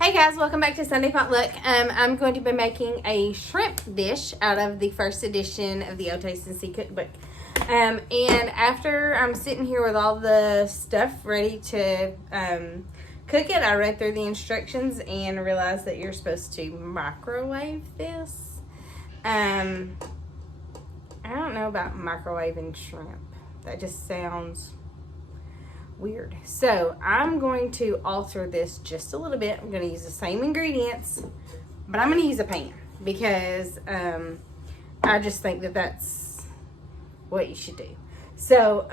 Hey guys, welcome back to Sunday Potluck. I'm going to be making a shrimp dish out of the first edition of the O Taste and See Cookbook. And after I'm sitting here with all the stuff ready to cook it, I read through the instructions and realized that you're supposed to microwave this. I don't know about microwaving shrimp. That just sounds weird. So I'm going to alter this just a little bit. I'm going to use the same ingredients, but I'm going to use a pan because I just think that that's what you should do. So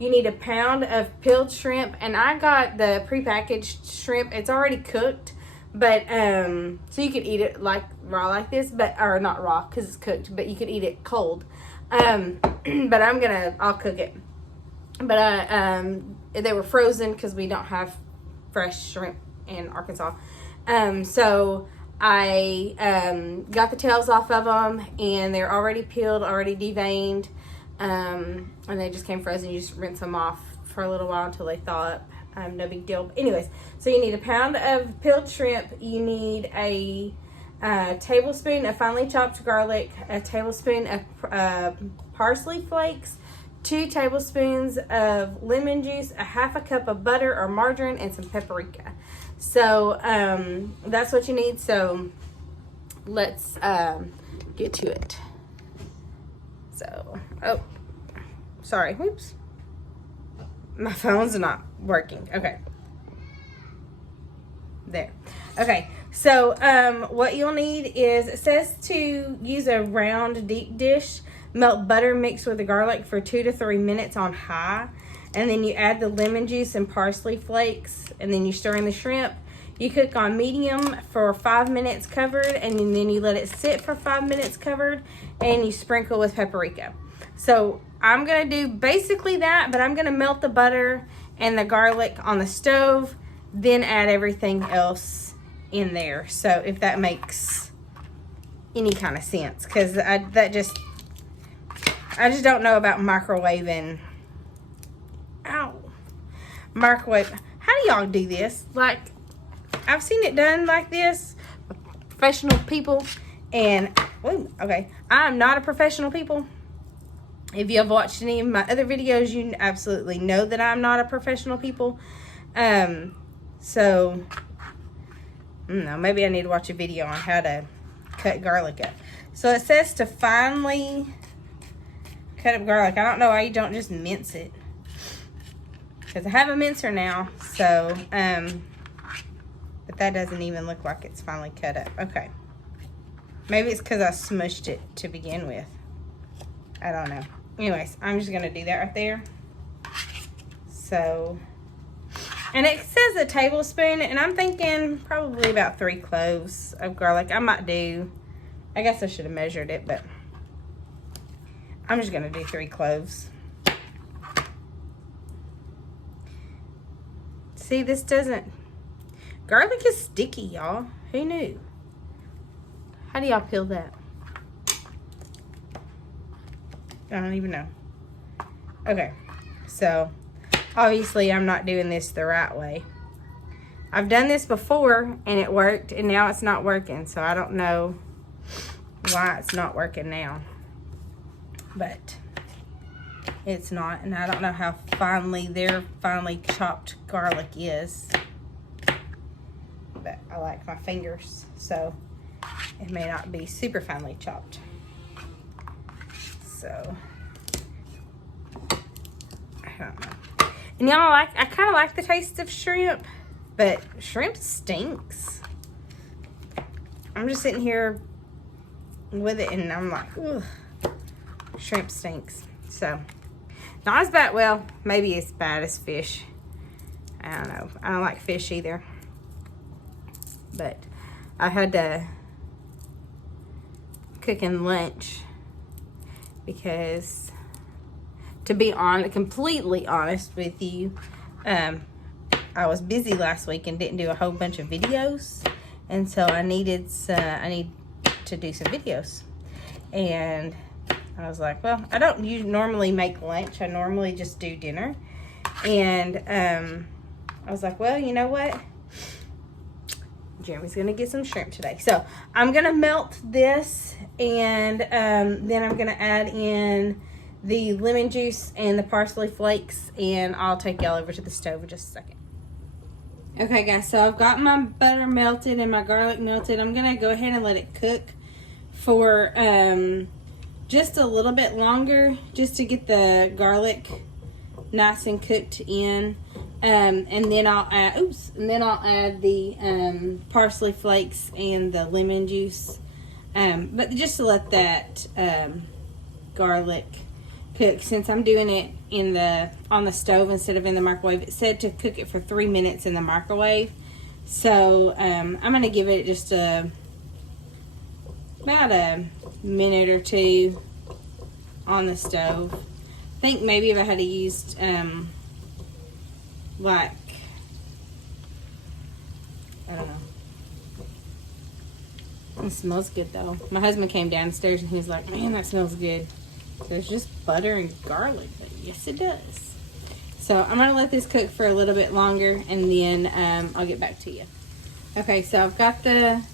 you need a pound of peeled shrimp, and I got the prepackaged shrimp. It's already cooked, but so you could eat it like raw like this, but or not raw because it's cooked, but you could eat it cold. But I'll cook it. But they were frozen because we don't have fresh shrimp in Arkansas. So I got the tails off of them, and they're already peeled, already deveined, and they just came frozen. You just rinse them off for a little while until they thaw up. No big deal. But anyways, so you need a pound of peeled shrimp. You need a tablespoon of finely chopped garlic, a tablespoon of parsley flakes, 2 tablespoons of lemon juice, a half a cup of butter or margarine, and some paprika. So that's what you need. So let's get to it. So, oh, sorry, whoops. My phone's not working. Okay. There. Okay, so what you'll need is, it says to use a round deep dish. Melt butter mixed with the garlic for 2 to 3 minutes on high. And then you add the lemon juice and parsley flakes. And then you stir in the shrimp. You cook on medium for 5 minutes covered. And then you let it sit for 5 minutes covered. And you sprinkle with paprika. So I'm going to do basically that. But I'm going to melt the butter and the garlic on the stove. Then add everything else in there. So if that makes any kind of sense. Because I just don't know about microwaving. Ow. Microwave. How do y'all do this? Like, I've seen it done like this. Professional people. And, ooh, okay. I'm not a professional people. If you have watched any of my other videos, you absolutely know that I'm not a professional people. So, I don't know. Maybe I need to watch a video on how to cut garlic up. So, it says to finely cut up garlic. I don't know why you don't just mince it. Because I have a mincer now. So, but that doesn't even look like it's finally cut up. Okay. Maybe it's because I smushed it to begin with. I don't know. Anyways, I'm just going to do that right there. So, and it says a tablespoon. And I'm thinking probably about 3 cloves of garlic. I might do, I guess I should have measured it, but I'm just going to do 3 cloves. See, this doesn't... Garlic is sticky, y'all. Who knew? How do y'all peel that? I don't even know. Okay. So, obviously, I'm not doing this the right way. I've done this before, and it worked, and now it's not working. So, I don't know why it's not working now. But it's not, and I don't know how their finely chopped garlic is, but I like my fingers, so it may not be super finely chopped. So I don't know. And y'all, I kind of like the taste of shrimp, but shrimp stinks. I'm just sitting here with it, and I'm like, ugh. Shrimp stinks. So, not as bad. Well, maybe as bad as fish. I don't know. I don't like fish either. But I had to cook in lunch because, to be completely honest with you, I was busy last week and didn't do a whole bunch of videos, and so I need to do some videos. And I was like, well, I don't normally make lunch. I normally just do dinner. And I was like, well, you know what? Jeremy's gonna get some shrimp today. So I'm gonna melt this, and then I'm gonna add in the lemon juice and the parsley flakes, and I'll take y'all over to the stove in just a second. Okay guys, so I've got my butter melted and my garlic melted. I'm gonna go ahead and let it cook for just a little bit longer, just to get the garlic nice and cooked in. And then I'll add the parsley flakes and the lemon juice, but just to let that garlic cook. Since I'm doing it on the stove instead of in the microwave, it said to cook it for 3 minutes in the microwave. So I'm gonna give it just about a minute or two on the stove. I think maybe if I had used like, I don't know. It smells good though. My husband came downstairs and he was like, man, that smells good. There's just butter and garlic, but yes it does. So I'm gonna let this cook for a little bit longer, and then I'll get back to you. Okay, so I've got the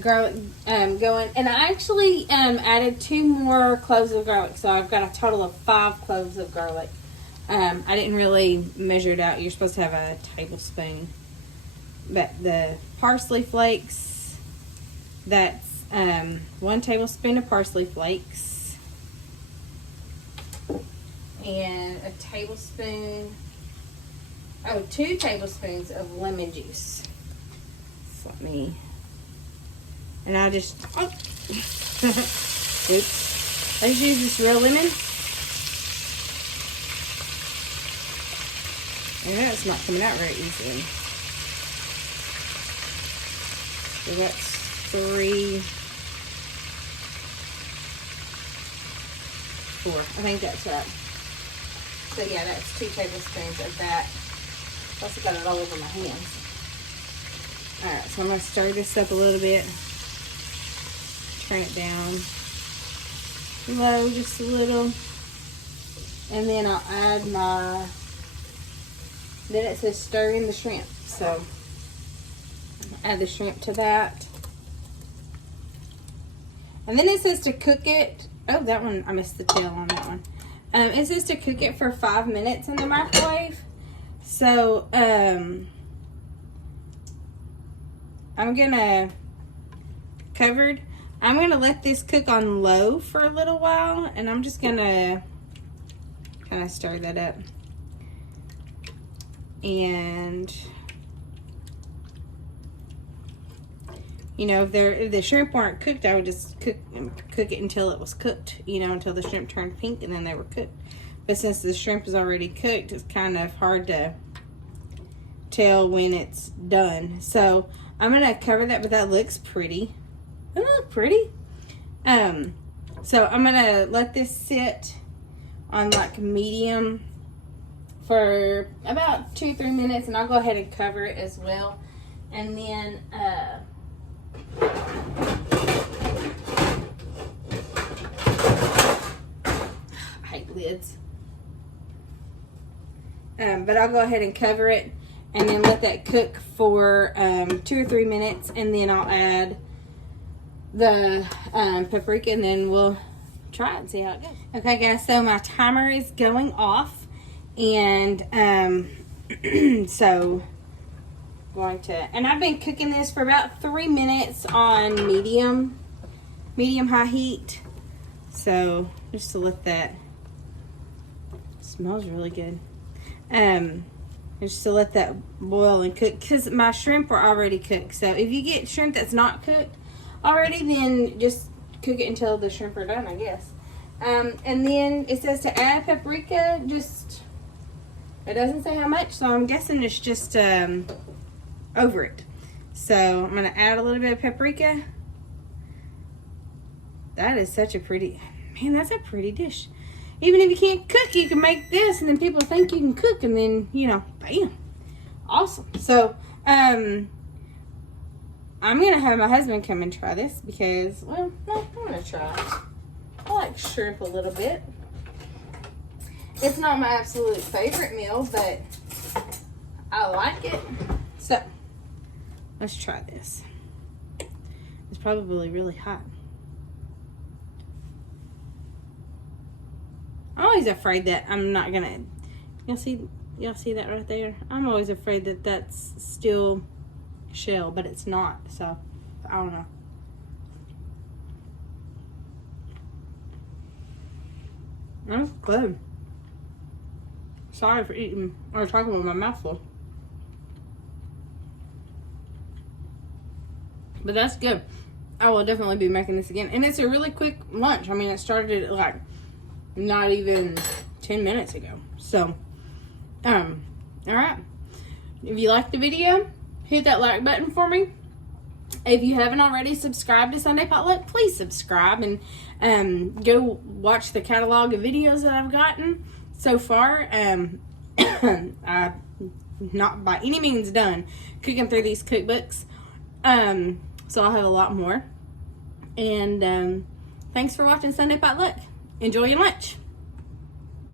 garlic going, and I actually added 2 more cloves of garlic, so I've got a total of 5 cloves of garlic. I didn't really measure it out. You're supposed to have a tablespoon. But the parsley flakes, that's 1 tablespoon of parsley flakes. And a tablespoon, 2 tablespoons of lemon juice. So let me, and I just, oops. I just use this real lemon. I know it's not coming out very easily. So that's 3, 4. I think that's right. So yeah, that's 2 tablespoons of that. I also got it all over my hands. Alright, so I'm going to stir this up a little bit. Turn it down low just a little. And then I'll add my, then it says stir in the shrimp. So add the shrimp to that. And then it says to cook it. Oh, that one, I missed the tail on that one. It says to cook it for 5 minutes in the microwave. So, I'm gonna let this cook on low for a little while, and I'm just gonna kind of stir that up. And you know, if the shrimp weren't cooked, I would just cook it until it was cooked, you know, until the shrimp turned pink and then they were cooked. But since the shrimp is already cooked, it's kind of hard to tell when it's done. So I'm gonna cover that, but that looks pretty. Doesn't it look pretty? So I'm gonna let this sit on like medium for about 2-3 minutes, and I'll go ahead and cover it as well. And then I hate lids. But I'll go ahead and cover it and then let that cook for 2 or 3 minutes, and then I'll add the paprika, and then we'll try it and see how it goes. Okay guys, so my timer is going off, and so and I've been cooking this for about 3 minutes on medium high heat. So just to let that, smells really good. Just to let that boil and cook, because my shrimp are already cooked. So if you get shrimp that's not cooked already, then just cook it until the shrimp are done, I guess. And then it says to add paprika, just, it doesn't say how much, so I'm guessing it's just over it. So I'm going to add a little bit of paprika. That is such a pretty, man, that's a pretty dish. Even if you can't cook, you can make this, and then people think you can cook, and then, you know, bam. Awesome. So, I'm going to have my husband come and try this because, well, no, I'm going to try it. I like shrimp a little bit. It's not my absolute favorite meal, but I like it. So, Let's try this. It's probably really hot. I'm always afraid that I'm not gonna, y'all see that right there? I'm always afraid that that's still shell, but it's not, so I don't know. That's good. Sorry for eating or talking with my mouth full. But that's good. I will definitely be making this again. And it's a really quick lunch. I mean, it started at like not even 10 minutes ago. So, all right. If you liked the video, hit that like button for me. If you haven't already subscribed to Sunday Potluck, please subscribe and go watch the catalog of videos that I've gotten so far. I'm not by any means done cooking through these cookbooks. So I'll have a lot more. And thanks for watching Sunday Potluck. Enjoy your lunch.